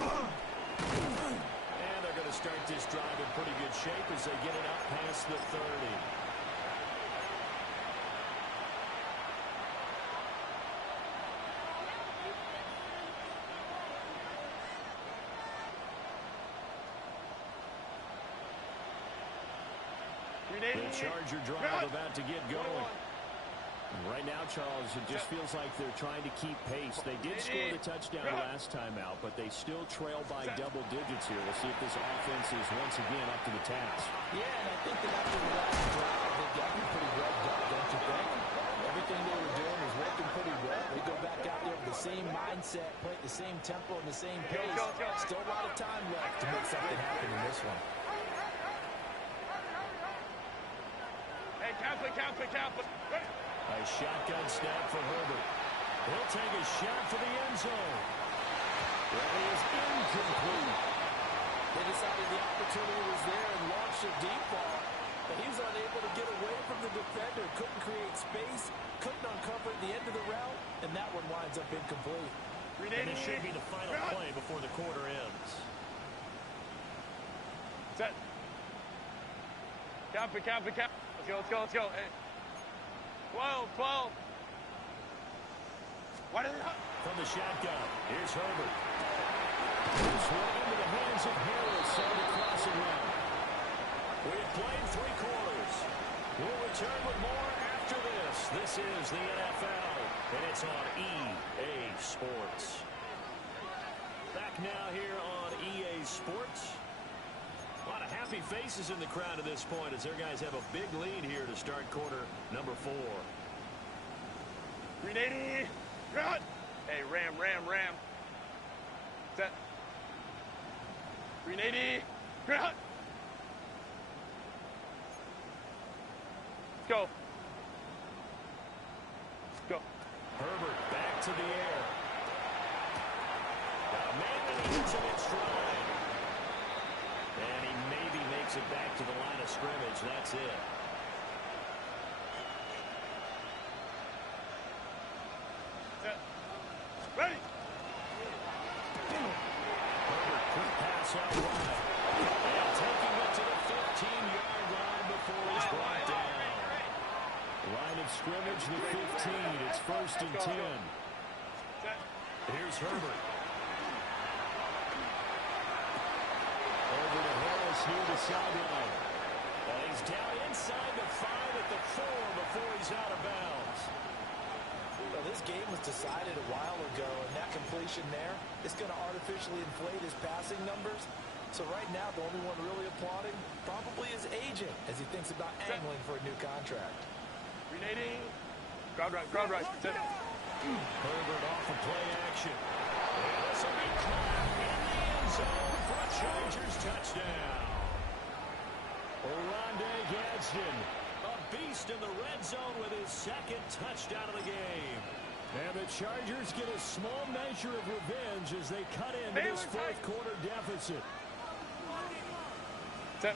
And they're going to start this drive in pretty good shape as they get it up past the 30. The Charger drive about to get going. Right now, Charles, it just feels like they're trying to keep pace. They did score the touchdown last time out, but they still trail by double digits here. We'll see if this offense is once again up to the task. Yeah, and I think that after the last drive, they got me pretty revved up, don't you think? Everything they were doing was working pretty well. They go back out there with the same mindset, play at the same tempo and the same pace. Still a lot of time left to make something happen in this one. Hey, Catholic. A shotgun snap for Herbert. He'll take a shot for the end zone. That is incomplete. They decided the opportunity was there and launched a deep ball, but he was unable to get away from the defender, couldn't create space, couldn't uncover at the end of the route, and that one winds up incomplete. And this should be the final play before the quarter ends. Set. Count. Let's go. Hey. 12. Why did it not? From the shotgun, here's Herbert. This one into the hands of Harris on the crossing route. We have played 3 quarters. We'll return with more after this. This is the NFL, and it's on EA Sports. Back now here on EA Sports. A lot of happy faces in the crowd at this point as their guys have a big lead here to start quarter number 4. 380. Run. Hey, ram. Set. 380. Run. Let's go. Herbert back to the air. Got a man that he hits him in stride. And he maybe makes it back to the line of scrimmage. That's it. Gets out wide. And taking it to the 15-yard line before he's brought down. Line of scrimmage, the 15. It's 1st and 10. Here's Herbert. Over to Harris near the sideline. And he's down inside the 5 at the 4 before he's out of bounds. Well, this game was decided a while ago, and that completion there is going to artificially inflate his passing numbers. So right now, the only one really applauding probably his agent as he thinks about angling for a new contract. Renating. Crowd right. Herbert off of play action. And this will be caught in the end zone for a Chargers touchdown. Oronde Gadsden, a beast in the red zone with his 2nd touchdown of the game. And the Chargers get a small measure of revenge as they cut into this 4th quarter deficit. Set.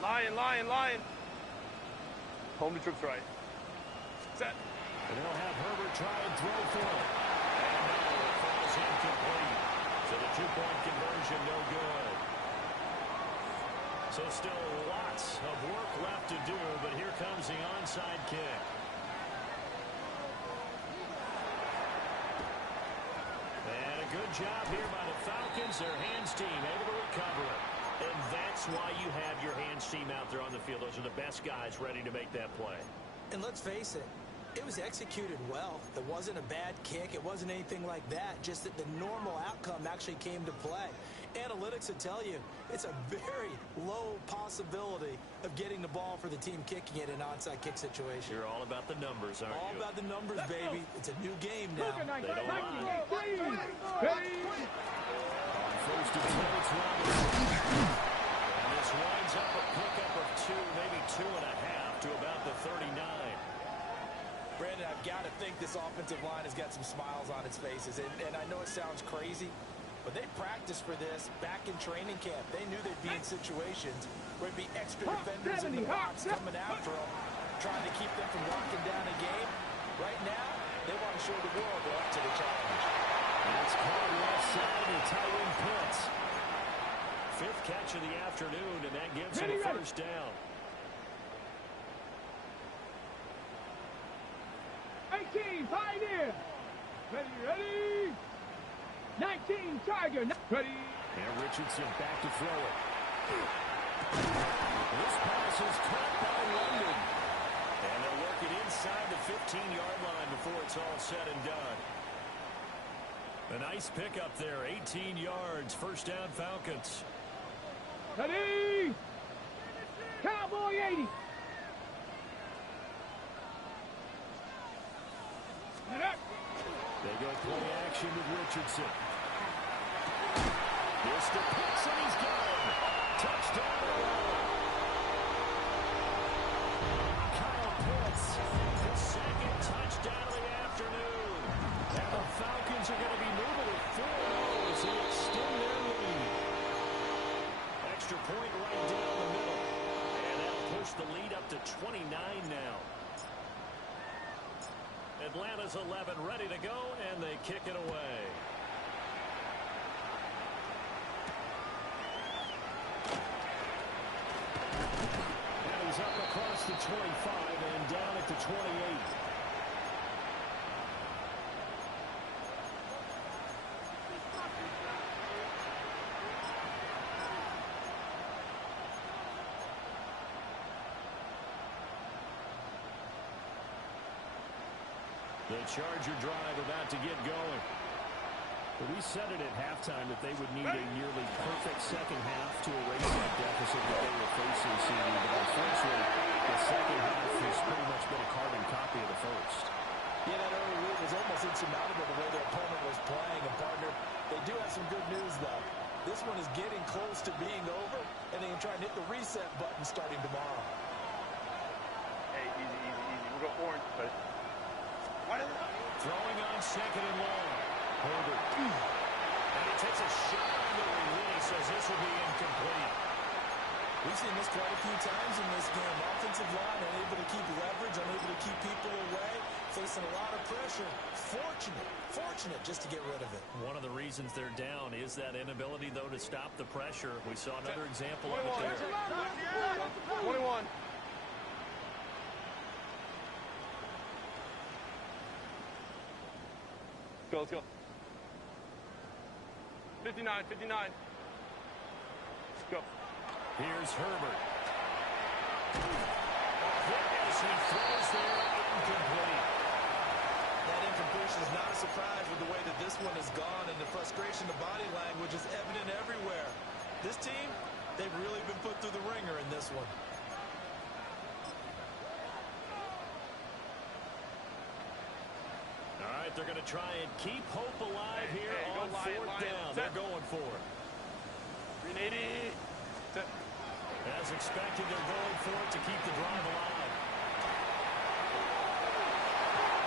Lion. Home to troops right. Set. And they'll have Herbert try and throw for it. And no, it falls incomplete. So the 2-point conversion no good. So still lots of work left to do, but here comes the onside kick. And a good job here by the Falcons. Their hands team able to recover it. And that's why you have your hands team out there on the field. Those are the best guys ready to make that play. And let's face it, it was executed well. It wasn't a bad kick. It wasn't anything like that. Just that the normal outcome actually came to play. Analytics would tell you it's a very low possibility of getting the ball for the team kicking it in an onside kick situation. You're all about the numbers, aren't you? All about the numbers, baby. It's a new game now. They don't lie. On 1st and 10, it's Robinson. And this winds up a pickup of 2, maybe 2.5 to about the 39. Brandon, I've got to think this offensive line has got some smiles on its faces. And I know it sounds crazy, but they practiced for this back in training camp. They knew they'd be in situations where it'd be extra defenders in the box coming after them, trying to keep them from locking down a game. Right now, they want to show the world they're up to the challenge. That's caught left side to Tyrone Pitts. 5th catch of the afternoon, and that gives him a 1st down. 18, Pioneer. Ready. 19, Tiger. Ready. And Richardson back to throw it. This pass is caught by London. And they'll work it inside the 15-yard line before it's all said and done. A nice pickup there, 18 yards, 1st down Falcons. Ready. Cowboy 80. They go play action with Richardson. This to Pitts, and he's got him. Touchdown. Kyle Pitts, the 2nd touchdown of the afternoon. And the Falcons are going to be moving to 4 as they extend their lead. Extra point right down the middle. And that'll push the lead up to 29 now. Atlanta's 11 ready to go, and they kick it away. And he's up across the 25 and down at the 28. The Charger drive about to get going. But we said it at halftime that they would need a nearly perfect second half to erase that deficit that they were facing, CD. But unfortunately, the second half has pretty much been a carbon copy of the first. Yeah, that early lead was almost insurmountable the way their opponent was playing. And, partner, they do have some good news, though. This one is getting close to being over, and they can try and hit the reset button starting tomorrow. Hey, easy. We'll go orange, but... Throwing on 2nd and long. Herbert. And he takes a shot on the release as this will be incomplete. We've seen this quite a few times in this game. Offensive line unable to keep leverage, unable to keep people away, facing a lot of pressure. Fortunate just to get rid of it. One of the reasons they're down is that inability, though, to stop the pressure. We saw another example of it there. 21. Let's go. 59. Let's go. Here's Herbert. As he throws there, incomplete. That incompletion is not a surprise with the way that this one has gone, and the frustration, the body language is evident everywhere. This team, they've really been put through the ringer in this one. All right, they're going to try and keep hope alive here on fourth down. They're going for it. 380. As expected, they're going for it to keep the drive alive.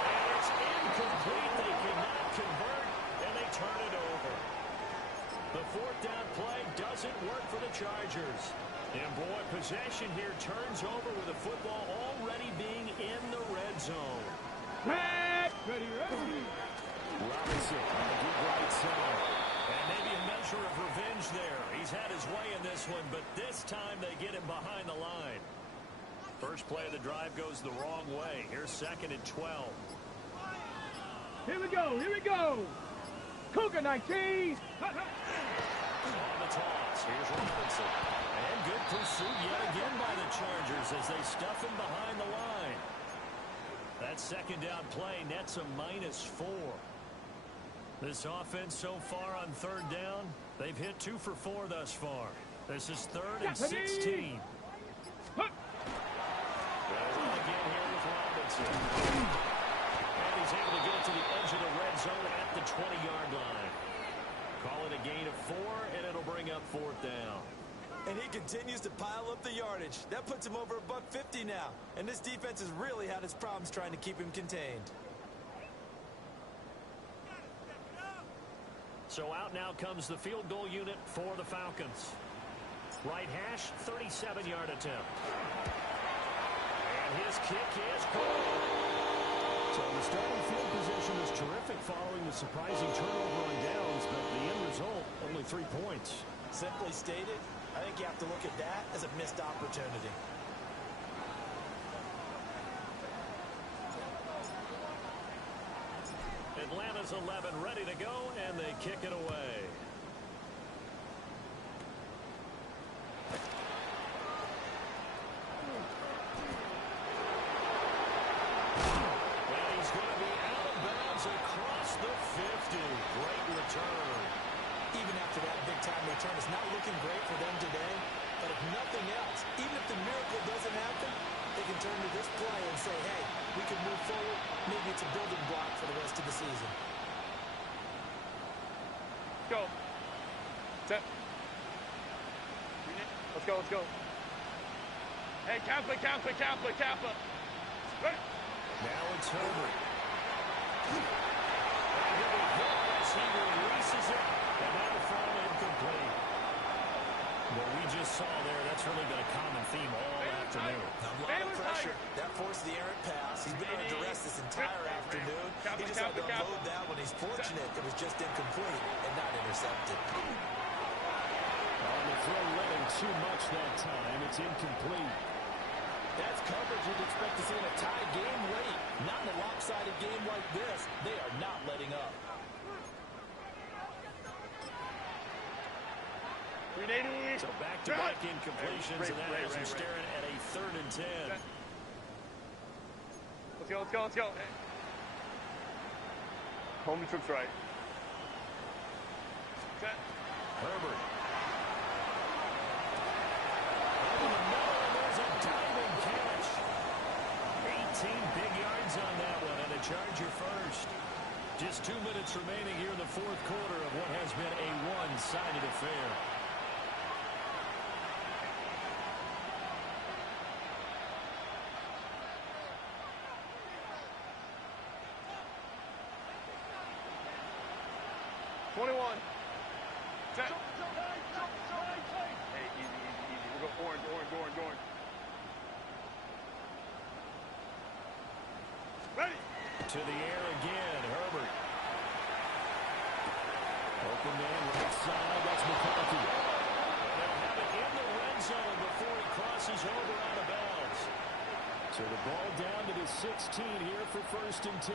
And it's incomplete. They cannot convert, and they turn it over. The fourth down play doesn't work for the Chargers. And boy, possession here turns over with the football already being in the red zone. Ready. Robinson on the deep right side. And maybe a measure of revenge there. He's had his way in this one, but this time they get him behind the line. First play of the drive goes the wrong way. Here's 2nd and 12. Here we go. Cougar 19. On the toss, here's Robinson. And good pursuit yet again by the Chargers as they stuff him behind the line. That second down play nets a -4. This offense so far on third down, they've hit 2 for 4 thus far. This is 3rd and 16. They'll run again here with Robinson. And he's able to get it to the edge of the red zone at the 20-yard line. Call it a gain of 4, and it'll bring up 4th down. And he continues to pile up the yardage. That puts him over $150 now. And this defense has really had its problems trying to keep him contained. So out now comes the field goal unit for the Falcons. Right hash, 37-yard attempt. And his kick is good. So the starting field position is terrific following the surprising turnover on downs, but the end result, only 3 points. Simply stated, I think you have to look at that as a missed opportunity. Atlanta's 11 ready to go, and they kick it away. And he's going to be out of bounds across the 50. Great return. Even after that big-time return, it's not looking great for them today. But if nothing else, even if the miracle doesn't happen, they can turn to this play and say, hey, we can move forward. Maybe it's a building block for the rest of the season. Go. Set. Let's go. Hey, Kappa. Right. Now it's Herbert. And here we go as he releases it, and that'll fall incomplete. What we just saw there, that's really been a common theme all afternoon. A lot of pressure. That forced the errant pass. He's been under duress this entire afternoon. He just had to unload that when he's fortunate it was just incomplete and not intercepted. On the throw, letting too much that time. It's incomplete. That's coverage you'd expect to see in a tie game late. Not in a lopsided game like this. They are not letting up. 380. So back-to-back incompletions, and that has him staring at a 3rd and 10. Let's go. Home trips right. Set. Herbert. Over the middle, and there's a diving catch. 18 big yards on that one, and a Charger first. Just 2 minutes remaining here in the 4th quarter of what has been a one-sided affair. Go orange. Ready. To the air again, Herbert. Open man right side, that's McCarthy. And they'll have it in the red zone before he crosses over out of bounds. So the ball down to the 16 here for 1st and 10.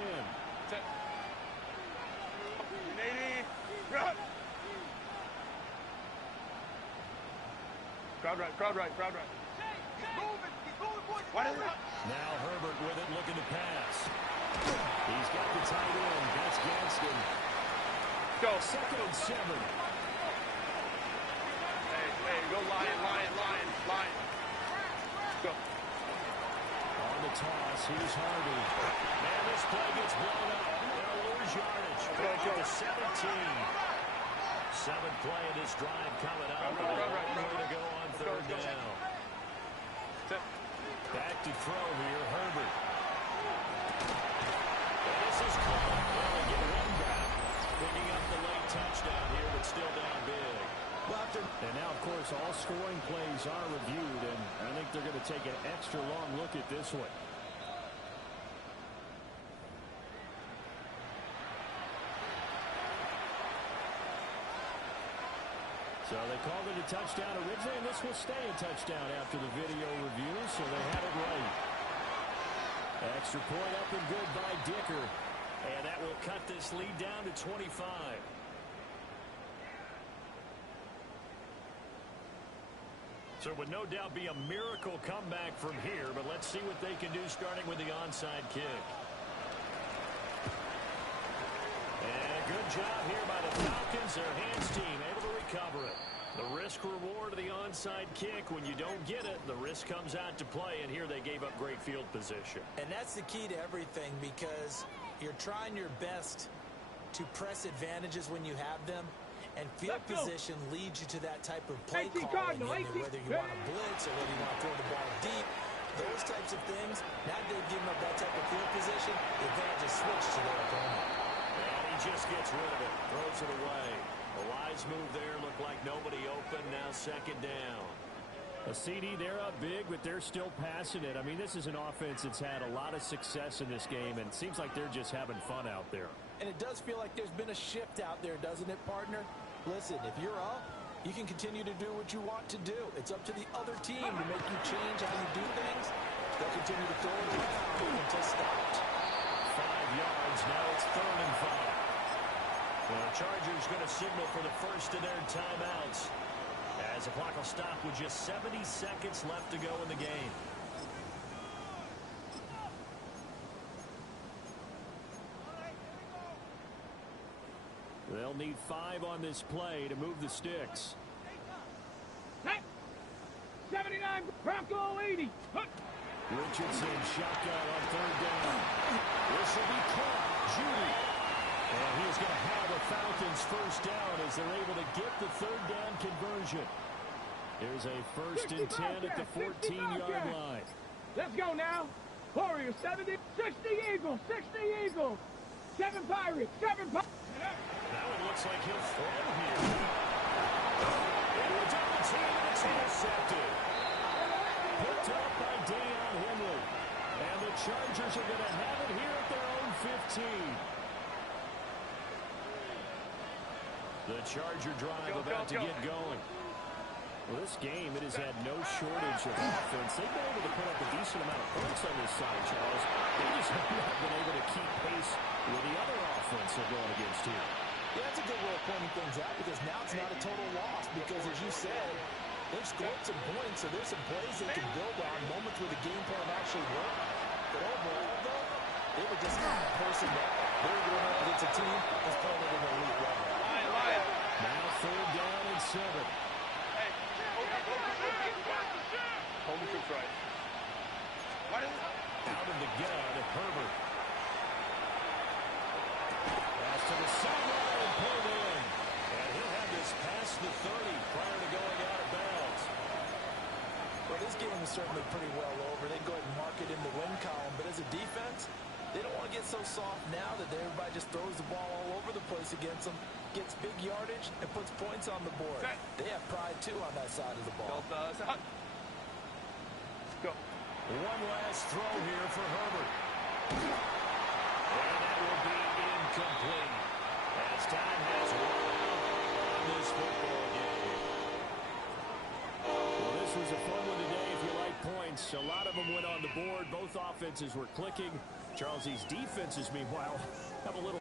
Set. 80. Run. Crowd right. Keep moving, boys. Now Herbert with it, looking to pass. He's got the tight end. That's Gadsden. Go. 2nd and 7. Hey, go Lion. Go. On the toss, here's Harvey. Man, this play gets blown up. They'll lose yardage. Back to the 17. 7th play of this drive coming up. One way to go on 3rd down. Back to throw here, Herbert. And this is caught. Well, they get one back. Picking up the late touchdown here, but still down big. And now, of course, all scoring plays are reviewed, and I think they're going to take an extra long look at this one. So they called it a touchdown originally, and this will stay a touchdown after the video review, so they had it right. Extra point up and good by Dicker, and that will cut this lead down to 25. So it would no doubt be a miracle comeback from here, but let's see what they can do starting with the onside kick. And a good job here by the Falcons, their hands team, able to recover it. The risk reward of the onside kick, when you don't get it, the risk comes out to play, and here they gave up great field position. And that's the key to everything, because you're trying your best to press advantages when you have them, and field position leads you to that type of play calling, whether you want to blitz or whether you want to throw the ball deep. Those types of things, now they've given up that type of field position, the advantage is switched to their opponent. And he just gets rid of it, throws it away. A wise move there, looked like nobody open, now 2nd down. A CD, they're up big, but they're still passing it. I mean, this is an offense that's had a lot of success in this game, and it seems like they're just having fun out there. And it does feel like there's been a shift out there, doesn't it, partner? Listen, if you're up, you can continue to do what you want to do. It's up to the other team to make you change how you do things. They'll continue to throw it around until stopped. 5 yards, now it's 3rd and 5. Well, the Chargers going to signal for the first of their timeouts, as the clock will stop with just 70 seconds left to go in the game. They'll need 5 on this play to move the sticks. 79, Bronco 80. Richardson shotgun on 3rd down. This will be caught. Judy. And he is going to have the Falcons first down as they're able to get the 3rd down conversion. There's a 1st and 10 at the 14-yard line. Let's go now. Warriors 70, 60 Eagles, 60 Eagles. 7 Pirates, 7 Pirates. Now it looks like he'll throw here. It was on the team, and it's intercepted. Picked up by Deion Henley. And the Chargers are going to have it here at their own 15. The Charger drive about to get going. Well, this game, it has had no shortage of offense. They've been able to put up a decent amount of points on this side, Charles. They just have not been able to keep pace with the other offense they're going against here. Yeah, that's a good way of pointing things out, because now it's not a total loss, because as you said, they've scored some points, so there's some plays they can build on, moments where the game plan actually worked. But overall, though, they were just not forcing that. They're going up against a team that's playing at an elite level. Now 3rd down and 7. Hey, hold the troops right. Out of the gun, Herbert. Pass to the sideline and pulled in. And he'll have this past the 30 prior to going out of bounds. Well, this game is certainly pretty well over. They'd go ahead and mark it in the win column. But as a defense, they don't want to get so soft now that everybody just throws the ball all over the place against them. gets big yardage, and puts points on the board. They have pride, too, on that side of the ball. Go. One last throw here for Herbert. And that will be incomplete. As time has run out on this football game. Well, this was a fun one today if you like points. A lot of them went on the board. Both offenses were clicking. Charles, these defenses, meanwhile, have a little